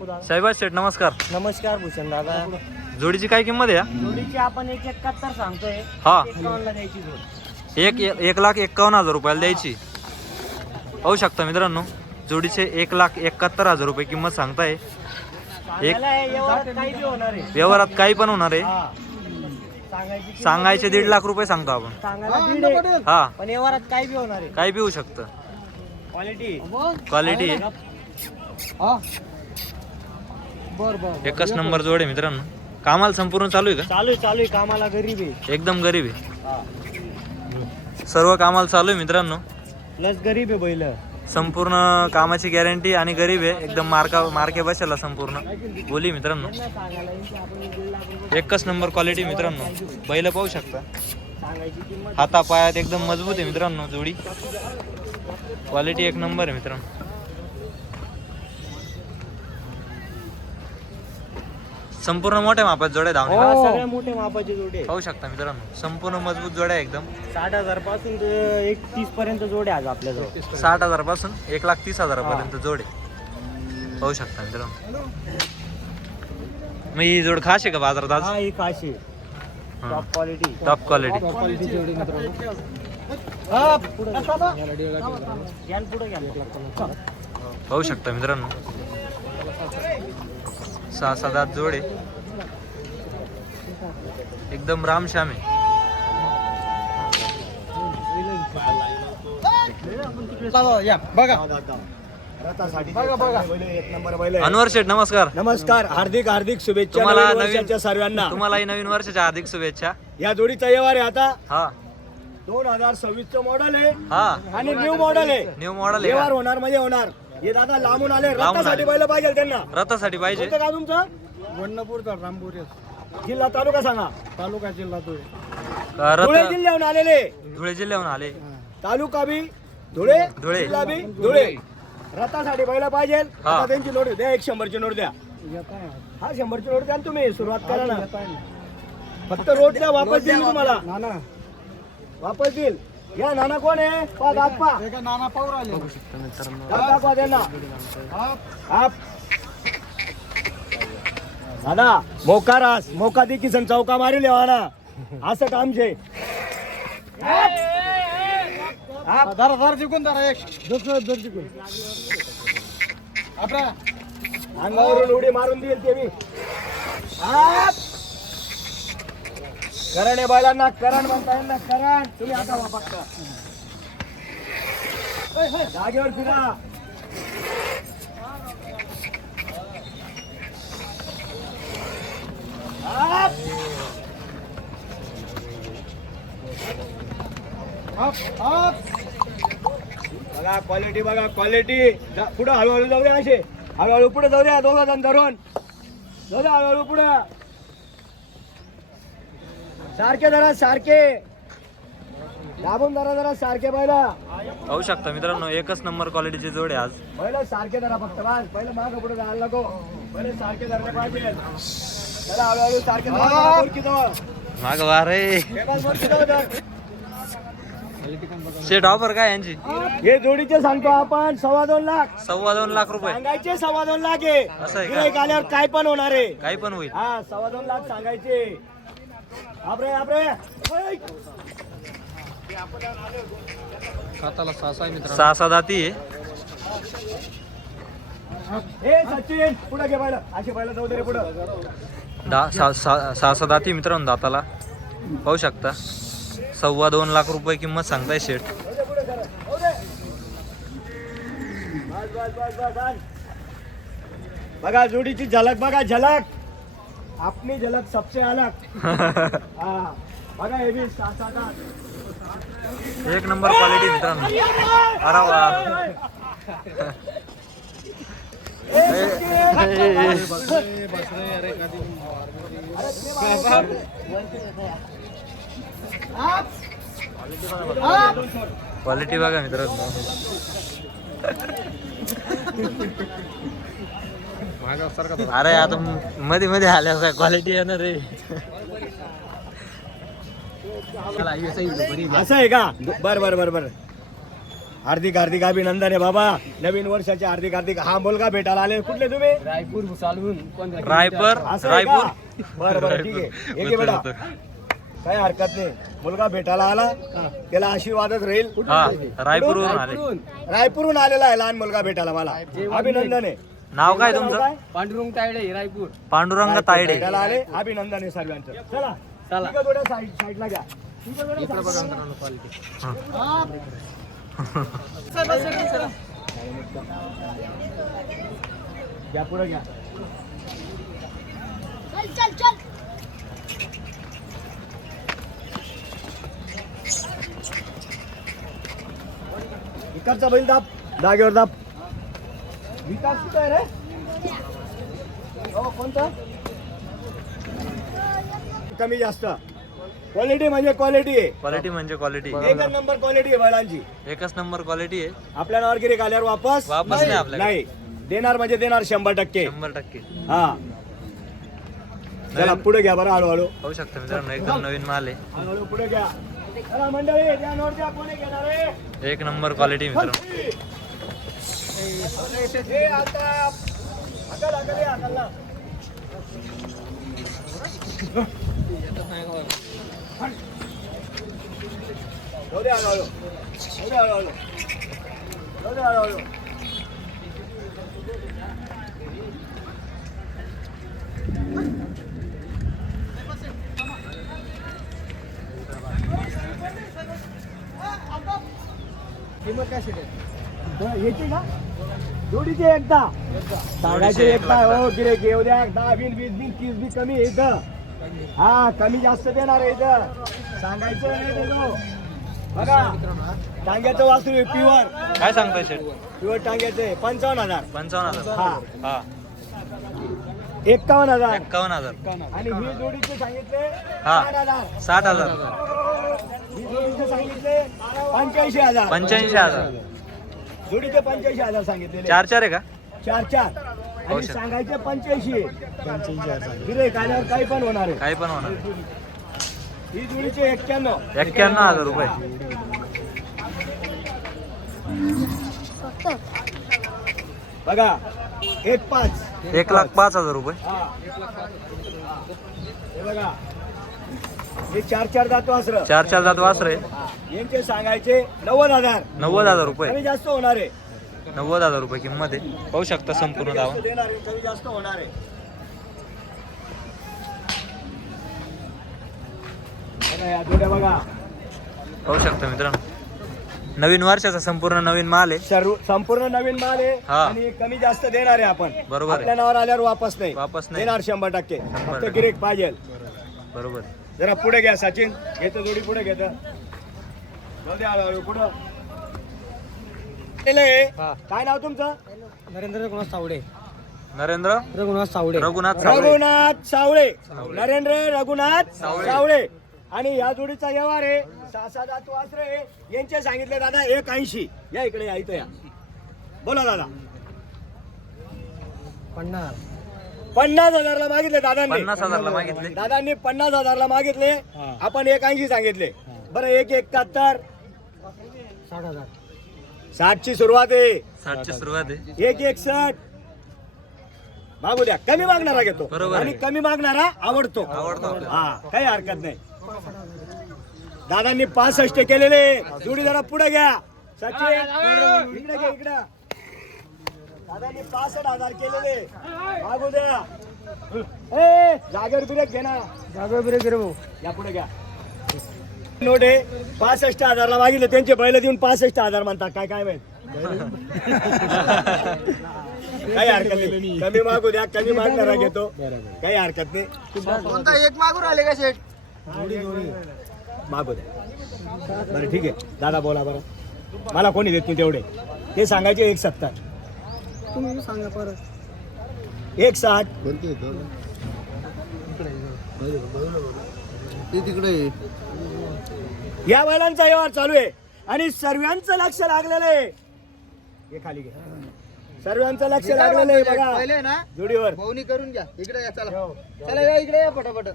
साहेबाज शेठ नमस्कार. नमस्कार भूषण दादा. जोडीची काय किंमत आहे? या? जोडीची आपण एक एकाहत्तर सांगतोय. हा. एकावन्नला द्यायची जोड. एक एक लाख एक्कावन्न हजार रुपयाला द्यायची. पाहू शकता मित्रांनो जोडीचे एक लाख एकाहत्तर हजार रुपये किंमत सांगताय. सांगायला आहे, व्यवहारात काही बी होणार आहे. व्यवहारात काही पण होणार आहे. हा. सांगायची किंमत सांगायचे किती दीड लाख रुपये सांगतो आपण. सांगायला दीड आहे. हा. पण व्यवहारात काही बी होणार आहे. काही बी होऊ शकतं. क्वालिटी क्वालिटी बर बर एकच नंबर जोड आहे मित्रांनो. कामाला संपूर्ण चालू आहे का? चालू आहे चालू आहे. कामाला गरीब आहे. एकदम गरीब आहे. सर्व कामाला चालू आहे मित्रांनो. प्लस गरीब आहे बैल. संपूर्ण कामाची गॅरंटी आणि गरीब आहे. एकदम मार्का मार्के बसेला संपूर्ण. बोली मित्रांनो. सांगायला यांची आपण दीड लाख रुपये एकच नंबर क्वालिटी मित्रांनो. बैल पाहू शकता. सांगायची किंमत हाता पायात एकदम मजबूत आहे मित्रांनो जोडी. क्वालिटी एक नंबर आहे मित्रांनो. संपूर्ण मोठ्या मापात जोड्या धावणे. हा, सगळ्या मोठे मापाचे जोडे. पाहू शकता मित्रांनो संपूर्ण मजबूत जोड्या आहे एकदम. साठ हजारपासून ते एक तीस पर्यंत जोडे आज आपल्याजवळ. साठ हजारपासून एक लाख तीस हजारापर्यंत जोड. आहे पाहू शकता मित्रांनो. मग ही जोड खास आहे का बाजारात आज? हा ही टॉप क्वालिटी टॉप क्वालिटी पाहू शकता मित्रांनो. सहा सात आठ जोड. आहे एकदम रामश्याम आहे. अनवर शेठ नमस्कार. नमस्कार हार्दिक हार्दिक शुभेच्छा तुम्हाला नवीन नवीन- वर्षाच्या सर्वांना. तुम्हालाही नवीन वर्षाच्या हार्दिक शुभेच्छा. या जोडीचा व्यवहार आहे आता. हा. दोन हजार सव्वीस च मॉडेल आहे हा. आणि न्यू मॉडेल आहे. न्यू मॉडेल व्यवहार होणार म्हणजे होणार. हे दादा लांबून आले. लांबून रथासाठी आले. पहिलं पाहिजे त्यांना? रथासाठी पाहिजे. कोणतं का तुमचं? वडनपूरचा रामपूर जिल्हा तालुका सांगा. तालुका जिल्हा धुळे. रथ जिल्ह्याहून आलेले. धुळे जिल्ह्याहून आले. तालुका बी धुळे धुळे. जिल्हा बी धुळे. रथासाठी पहिलं पाहिजे. हा. आता त्यांची नोट द्या एक शंभरची नोट द्या. हा शंभरची नोट द्या ना तुम्ही. सुरुवात करा ना. फक्त रोड द्या वापस देईल तुम्हाला. नाना वापस देईल या नाना कोण आहे? पा दात पा. एका नाना दाखवा त्यांना. आप दादा मोकारास मोका दे किसन चौका मारी लेवाना असं काम छे दारा दारा जिंकून दारा एक. दस दर जिंकून. आपला. अंगावरून उडी मारून देईल ते मी. आप. करण आहे बैलांना करण म्हणता येईल ना करण तुम्ही आता वा जागेवर फिरा. बघा क्वालिटी बघा क्वालिटी पुढे हळूहळू जाऊ द्या असे. हळूहळू पुढे जाऊ द्या दोघं जण धरून. जाऊ द्या हळूहळू पुढे. सारखे जरा सारखे. दाबून जरा जरा सारखे बैला. पाहू शकता मित्रांनो एकच नंबर क्वालिटीचे जोड आहे आज. पहिलं सारखे जरा फक्त बस. पहिलं माग पुढे जायला नको. पहिले सारखे धरले पाहिजे. जरा हळूहळू सारखे. माग वा रे. धर. शेट ऑफर काय यांची? हे जोडीचे सांगतो आपण सव्वा दोन लाख. सव्वा दोन लाख रुपये. सांगायचे सव्वा दोन लाख आहे. असं आहे का? गिऱ्हाईक आल्यावर काय पण होणार आहे. काही पण होईल. हा सव्वा दोन लाख सांगायचे. हाताला सासा आहे मित्र सहा आहे. ए सचिन पुढे घे पहिलं अशी पहिलं जाऊ दे रे पुढं. दहा सहा सहा हाती मित्रांनो दाताला. पाहू शकता. सव्वा दोन लाख रुपये किंमत सांगताय शेट जाऊ दे पुढे जरा. जाऊ दे. बस बस बस बस बस. बघा जोडीची झलक बघा झलक. आपली झलक सबसे अलग। हा बघा हे बी सहा सात आठ एक नंबर क्वालिटी मित्रांनो अरे वा क्वालिटी बघा मित्रांनो अरे आता मध्ये मध्ये आल्या काय क्वालिटी येणार रे असं आहे का? बर बर बर बर. हार्दिक हार्दिक अभिनंदन आहे बाबा. नवीन वर्षाचे हार्दिक हार्दिक. हा मुलगा भेटायला आले. कुठले तुम्ही? रायपूर चालवून कोण रायपर? आहे? रायपूर? बरं बरं ठीक आहे. एक बेटा काही हरकत नाही. मुलगा भेटायला आला. त्याला आशीर्वादच राहील. हा रायपूरवरून आले. रायपूरहून? आलेला आहे लहान मुलगा भेटायला मला. अभिनंदन आहे. नाव काय तुमचं? पांडुरंग तायडे रायपूर पांडुरंग तायडे. भेटायला आले अभिनंदन आहे सर्वांचं. चला चला. साईड साईडला घ्या. ठीक आहे, थोड्या साईडला. घ्या. पुढे घ्या. चल चल चल. इकडचा बैल दाब जागेवर दाब. विकास कुठं आहे रे? हो कोणता? कमी जास्त. क्वालिटी म्हणजे क्वालिटी आहे. क्वालिटी म्हणजे क्वालिटी एकच नंबर क्वालिटी आहे बैलांची एकच नंबर क्वालिटी आहे. आपल्या नावावर गिरेक आल्यावर वापस वापस नाही. नाही देणार म्हणजे देणार शंभर टक्के. शंभर टक्के. हा. चला पुढे घ्या बरं हळूहळू. पाहू शकता मित्रांनो एकदम नवीन माल आहे. हळूहळू पुढे घ्या. चला मंडळी घेणार आहे? एक नंबर क्वालिटी मित्रांनो. किंमत आता हाकल, येते बरं, का? जोडीचे एकदा. सांगायचे एक एकदा. हो गिरे घेऊ द्या दहा वीस वीस वीस तीस बी कमी आहे इथं. हा कमी जास्त देणार आहे इथं. सांगायचं नाही देतो बघा टांग्याचं वासरू आहे प्युअर काय सांगताय शेठ? प्युअर टांग्याचं आहे. पंचावन्न हजार. पंचावन्न हजार. हा. हा. एक्कावन्न हजार. एक्कावन्न हजार. आणि ही जोडीचे सांगितले हा. साठ हजार. साठ हजार. ही जोडीचे सांगितले पंच्याऐंशी हजार. पंच्याऐंशी हजार. जोडीचे पंच्याऐंशी हजार सांगितलेले. चार चार आहे का? चार चार. हो, आणि. सांगायचे पंच्याऐंशी. गिरे आल्यावर काही पण होणार आहे. काही पण होणार. ही जुळीचे एक्क्याण्णव. एक्क्याण्णव हजार रुपये. बघा एक पाच. एक लाख पाच हजार रुपये. हा. हे बघा. हे चार चार दातो असर चार चार जात वासरे यांचे सांगायचे नव्वद हजार. नव्वद हजार रुपये. कमी जास्त होणार आहे. नव्वद हजार रुपये किंमत आहे. पाहू शकता संपूर्ण कमी दावा. देणार आहे कमी जास्त होणार आहे. बघा या जोड्या बघा. पाहू शकता मित्रांनो. नवीन वर्षाचा संपूर्ण नवीन माल आहे. सर्व संपूर्ण नवीन माल आहे हा. आणि कमी जास्त देणार आहे आपण. बरोबर आहे. आपल्या नावावर आल्यावर वापस नाही. वापस नाही. देणार शंभर टक्के. फक्त टक्के. गिरेक पाहिजे. बरोबर जरा पुढे घ्या सचिन. घेतो जोडी पुढे घेत जाऊ दे हळूहळू पुढं केलंय. काय नाव तुमचं? नरेंद्र रघुनाथ सावडे. नरेंद्र? रघुनाथ सावडे. रघुनाथ सावळे रघुनाथ सावळे नरेंद्र रघुनाथ सावळे. आणि या जोडीचा व्यवहार आहे सात आठ वासरे यांचे सांगितले दादा एक ऐंशी. या इकडे या इथं या. बोला दादा. पन्नास. पन्नास हजारला मागितले दादांनी. पन्नास हजारला मागितले. दादांनी पन्नास हजारला मागितले. आपण एक ऐंशी सांगितले. बरं एक एकाहत्तर साठ हजार साठची सुरुवात आहे. साठची सुरुवात आहे. एक एकसठ मागू द्या. कमी मागणारा घेतो. बरोबर आणि. कमी मागणारा आवडतो. आवडतो आपल्याला. हा काही हरकत नाही. दादांनी पासष्ट केलेले. जुडी जरा पुढे घ्या. सचिन इकडे घ्या इकडे. दादांनी पासष्ट हजार केलेले. मागू द्या. ए जागेवर ब्रेक घे ना. जागो बिरे गिरे भाऊ. या पुढे घ्या. नोट आहे. पासष्ट हजारला मागितले त्यांचे बैल देऊन पासष्ट हजार म्हणतात. काय काय माहीत? काही हरकत नाही. कमी मागू द्या कमी मागणारा घेतो. काही हरकत नाही. कोणता एक मागून आले का शेठ? मागू द्या. बरं ठीक आहे. दादा बोला बरं. मला कोणी देत नाही तेवढे. ते सांगायचे एक सत्तर. तुम्ही सांगा परत. एक साठ ते तिकडे या बैलांचा व्यवहार चालू आहे. आणि सर्वांचं लक्ष लागलेलं आहे. हे खाली घे. सर्वांचं लक्ष लागलेलं आहे बघा. पहिले ना जोडीवर. भाऊनी करून घ्या. इकडे या चला. चला या इकडे या पटापट.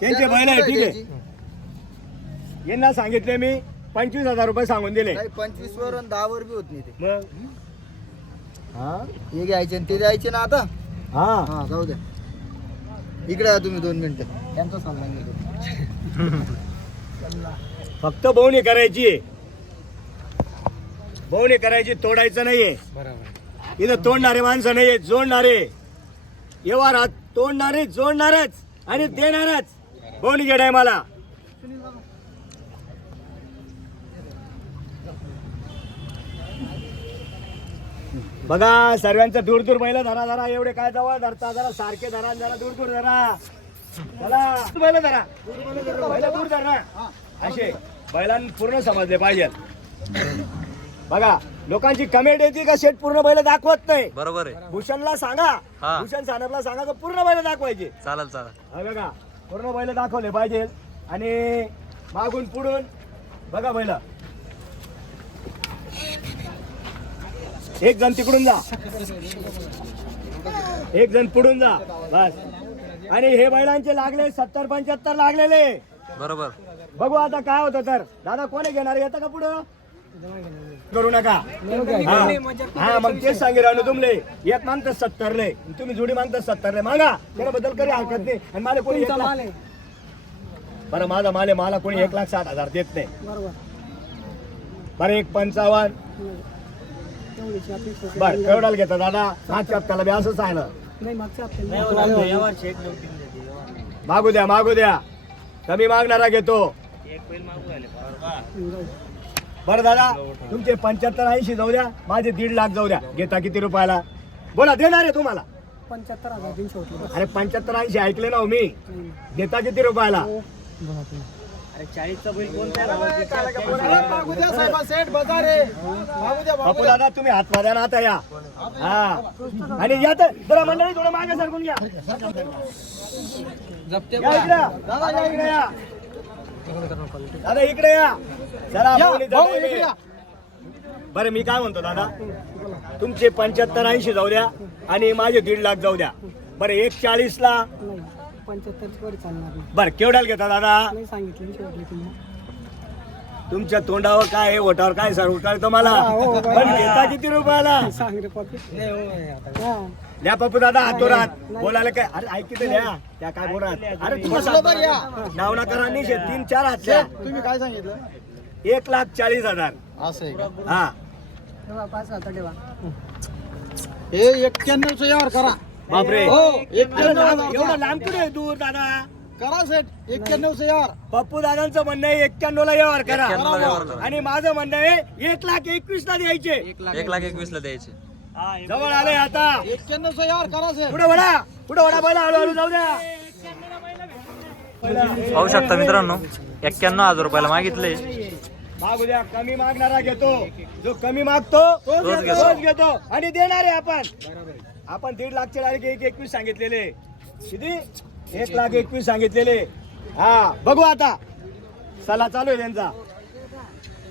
त्यांचे बैल आहे ठीक आहे. यांना सांगितले मी पंचवीस हजार रुपये सांगून दिले. पंचवीस वर आणि दहा वर बी होत नाही ते. मग? हा? हे घ्यायचे ते द्यायचे ना आता? हा. हा जाऊ द्या. इकडे या तुम्ही दोन मिनिटं. त्यांचा घेतो फक्त बोवणी करायची बोवणी करायची तोडायचं नाहीये. इथं तोडणारे माणसं नाहीये जोडणारे. व्यवहारात तोडणारे जोडणारच आणि देणारच. बोवणीच्या टायमाला बघा सर्वांचं दूर दूर बैल धरा धरा एवढे काय जवळ धरता जरा सारखे धरा जरा दूर दूर धरा. चला. बैल धरा बैल दूर धरा असे बैलां पूर्ण समजले पाहिजेत बघा लोकांची कमेंट येते का शेट पूर्ण बैल दाखवत नाही? बरोबर आहे. भूषणला सांगा. हा. भूषण सानपला सांगा का पूर्ण बैल दाखवायचे? चालेल चालेल. हा बघा पूर्ण बैल दाखवले पाहिजे. आणि मागून पुढून बघा बैल. एक जण तिकडून जा. एक जण पुढून जा. बस. आणि हे बैलांचे लागले सत्तर पंच्याहत्तर लागलेले. बरोबर. बघू आता काय होतं तर. दादा कोणी घेणार? येतं का पुढं? करू नका. हा. हा मग तेच सांगेल आणि तुमले. एक मागतात सत्तरले. तुम्ही जोडी मागतात सत्तरले. मागा. त्याबद्दल कधी हरकत नाही. आणि मला कोणी एक लाख- बरं माझा माले मला कोणी एक लाख साठ हजार देत नाही. बरं एक पंचावन्न. बर केवढाला घेता दादा. मागच्या हप्त्याला बी असंच आहे ना. शेट व्यवहार. मागू द्या मागू द्या. कमी मागणारा घेतो. एक बैल मागू राहिले बरोबर. बरं दादा तुमचे पंच्याहत्तर ऐंशी जाऊ द्या. माझे दीड लाख जाऊ द्या. घेता किती रुपयाला? बोला देणार आहे तुम्हाला. पंच्याहत्तर हजार तीनशे होते अरे पंच्याहत्तर ऐंशी ऐकले ना हो मी. देता किती रुपयाला? अरे चाळीसचा बैल कोणत्या नावाचा? मागू द्या साहेब सेठ बाजार. आहे मागू द्या बापू दादा तुम्ही हात द्या ना आता या. हा. आणि या तर जरा मंडळी थोडं मागे सरकून घ्या. या इकडे या. दादा या इकडे या. दादा इकडे या. time आहे. बरं मी काय म्हणतो दादा? तुमचे पंच्याहत्तर ऐंशी जाऊ द्या आणि माझे दीड लाख जाऊ द्या. बरं एक चाळीस ला पंच्याहत्तर वर चालणार नाही बरं केवढ्याला घेता दादा? नाही सांगितलं तुम्ही तुमच्या तोंडावर काय आहे ओठावर काय सर कळतं मला हो, बरं. पण घेता किती रुपयाला? सांग रे पप्पी. द्या पप्पू दादा हातोरात. बोलायला काय? अरे ऐक ते द्या त्या काय बोलणार अरे तू कसं नाव नका निशे तीन चार हात द्या. तुम्ही काय सांगितलं? एक लाख चाळीस हजार. असं आहे का? हा. पाच आता ठेवा. हे एक्क्याण्णवचं यावर करा. बापरे. हो एक्क्याण्णव एवढं लांब कुठे दूर दादा? करा सेठ एक्क्याण्णवचं यावर पप्पू दादांचं म्हणणं आहे एक्क्याण्णव ला व्यवहार 91 ला व्यवहार करा करा. आणि माझं म्हणणं आहे एक लाख एकवीस ला द्यायचे. एक लाख एकवीस ला द्यायचे. जवळ आले आता. एक्क्याण्णवचं यावर करा सेठ पुढे वडा पुढे वडा पहिला हळूहळू जाऊ द्या. पाहू शकता मित्रांनो एक्क्याण्णव हजार रुपयाला मागितले. मागू द्या कमी मागणारा घेतो. जो कमी मागतो. तोच घेतो. आणि देणार आहे आपण. आपण दीड लाखचे डायरेक्ट एक एकवीस सांगितलेले. किती एक लाख एकवीस सांगितलेले. हा बघू आता. सला चालू आहे त्यांचा.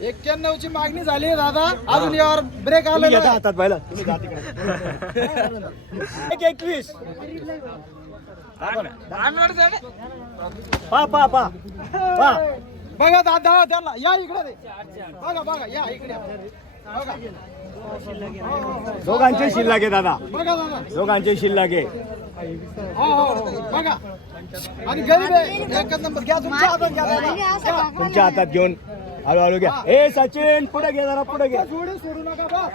एक्क्याण्णवची मागणी झाली दादा. अजून यावर ब्रेक तुम्ही आलेला घेता. हातात पाहिलं. तुम्ही जा तिकडे. एक एकवीस. पा पा पा. पा. बघा दादा त्याला या इकडे रे. बघा बघा या इकडे. दोघांचे शिल्लक आहे दादा. दोघांचे शिल्लक आहे. तुमच्या हातात घेऊन हळूहळू घ्या. हे सचिन पुढे घे जरा पुढे घ्या सोडू नका